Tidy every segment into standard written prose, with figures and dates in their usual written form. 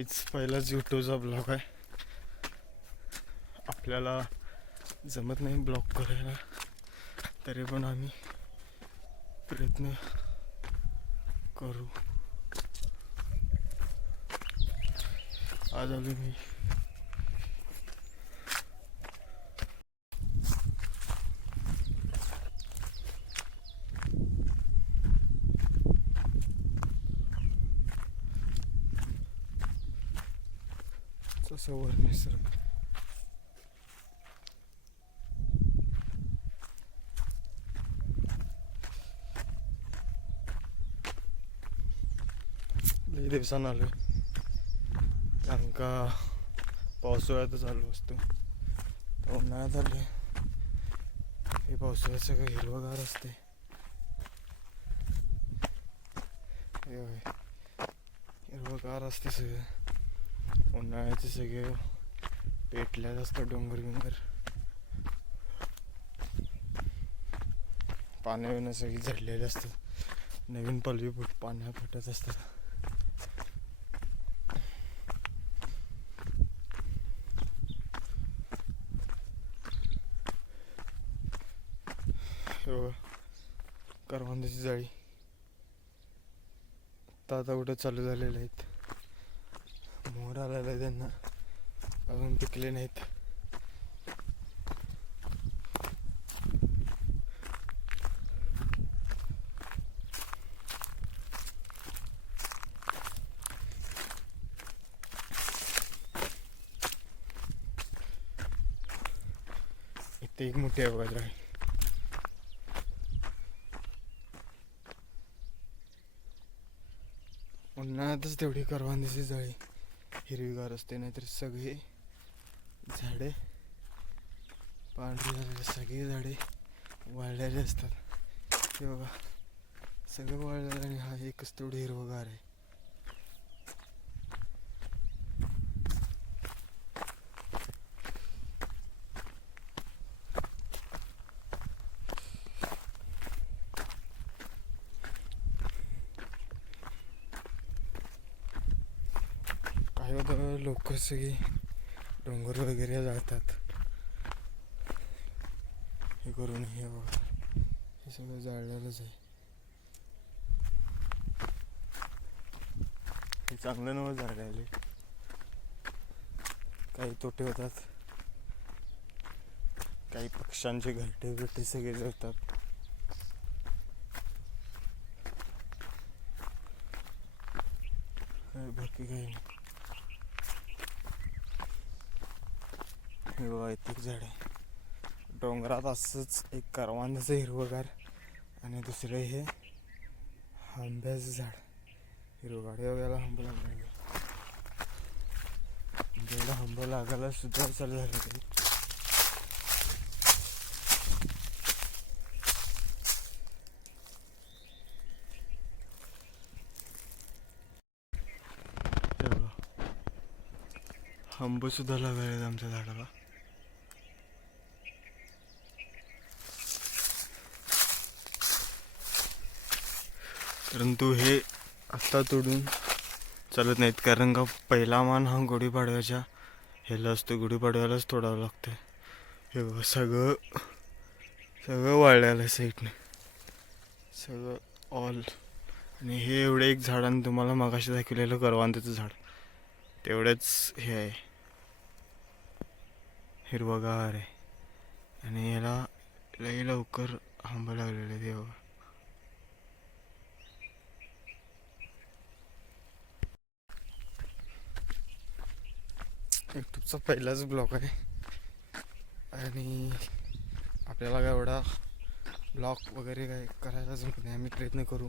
काहीच पहिलाच यूट्यूबचा ब्लॉग आहे. आपल्याला जमत नाही ब्लॉग करायला, तरी पण आम्ही प्रयत्न करू. आज आलो मी सवर निसर्ग. लई दिवसानं आलो कारण का पावसाळ्यातच आलो असतो. तर उन्हाळ्यात आले, हे पावसाळ्यात सगळं हिरवगार असते. हिरवगार असते सगळं. उन्हाळ्याचे सगळे पेटल्यात असतात डोंगर बिंगर, पाण्या बिण्या सगळी झडलेली असतात. नवीन पलवी पाण्या फुटत असतात. करवंदाची जाळी आता कुठे चालू झालेले आहेत. मोर आलेला आहे, त्यांना अजून पिकले नाहीत. इथे एक मोठी आहे बघा जाळी. उन्हाळ्यातच तेवढी करवंदाची जाळी हिरवीगार असते, नाहीतर सगळे झाडे पांढरी झालेली, सगळी झाडे वाळलेली असतात. हे बघा सगळं वाळलेलं आणि हा एकच तेवढी हिरवगार आहे. काही होतं लोक सगळी डोंगर वगैरे जातात हे करून. हे बघा हे सगळं जाळलेलंच आहे. हे चांगलं नवं जाळलेले, काही तोटे होतात. काही पक्ष्यांचे घरटे बिरटे सगळे जळतात. बाकी काही नाही. हे बघा इथे एक झाड आहे डोंगरात, असंच एक करवंदाचं हिरवगार आणि दुसरं हे आंब्याचं झाड हिरवगार. याला आंबं लागले, ज्याला आंबं लागायला सुद्धा चालू झालं काही. आंबं सुद्धा लागायला आमच्या झाडाला. परंतु हे आत्ता तोडून चालत नाहीत, कारण का पहिला मान हा गुढीपाडव्याच्या ह्याला असतो, गुढीपाडव्यालाच तोडावं लागतं. हे बघा सगळं सगळं वाळलेलं आहे साईडने, सगळं ऑल. आणि हे एवढं एक झाडानं तुम्हाला मागाशी दाखवलेलं करवंदाचं झाड तेवढंच हे आहे, हिरवगार आहे. आणि याला लई लवकर आंबं लागलेले आहेत. हे बघा यूट्यूबचा पहिलाच ब्लॉग आहे आणि आपल्याला काय एवढा ब्लॉग वगैरे काय करायला जमत नाही. आम्ही प्रयत्न करू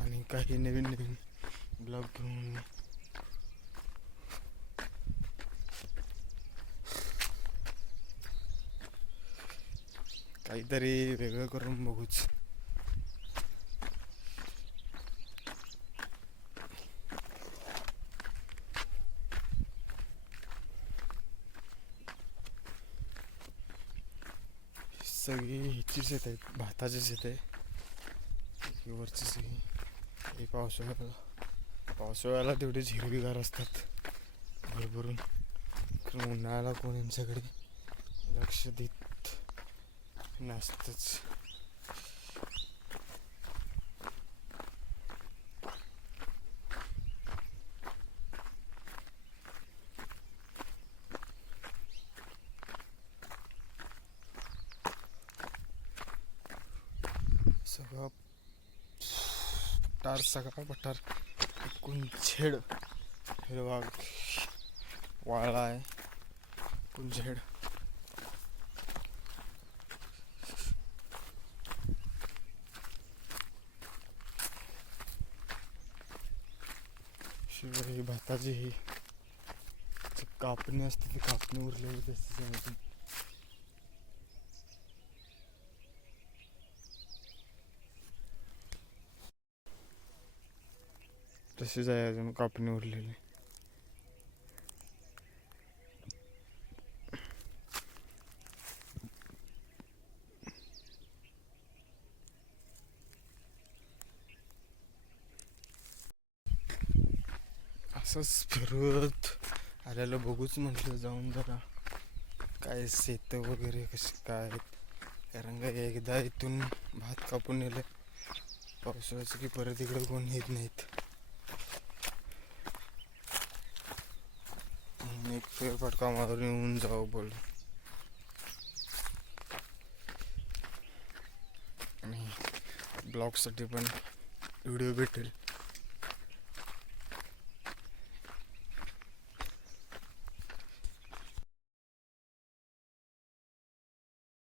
आणि काही नवीन नवीन ब्लॉग घेऊन काहीतरी वेगळं करून बघूच. सगळी ह्याची शेत आहेत, भाताची शेत आहे वरची सगळी. हे पावसाळ्याला पावसाळ्याला तेवढेच हिरवीगार असतात भरभरून, कारण उन्हाळ्याला कोण यांच्याकडे लक्ष देत नसतंच. सगळा पठार, सगळा पठार एकूण झेड हिरवा वाळला आहे. एकूण झेड शिवाय ही भाताची ही जी कापणी असते ती कापणी उरलेली असते त्यामधून. तशीच आहे अजून कापणी उरलेली. असंच फिरत आल्याला बघूच म्हटलं जाऊन जरा काय शेत वगैरे कसे काय आहेत, कारण का एकदा इथून भात कापून नेलं पावसाळ्याचं की परत इकडे कोण येत नाहीत. एक फेरफटका मारून येऊन जाऊ बोल. आणि ब्लॉगसाठी पण व्हिडिओ भेटेल.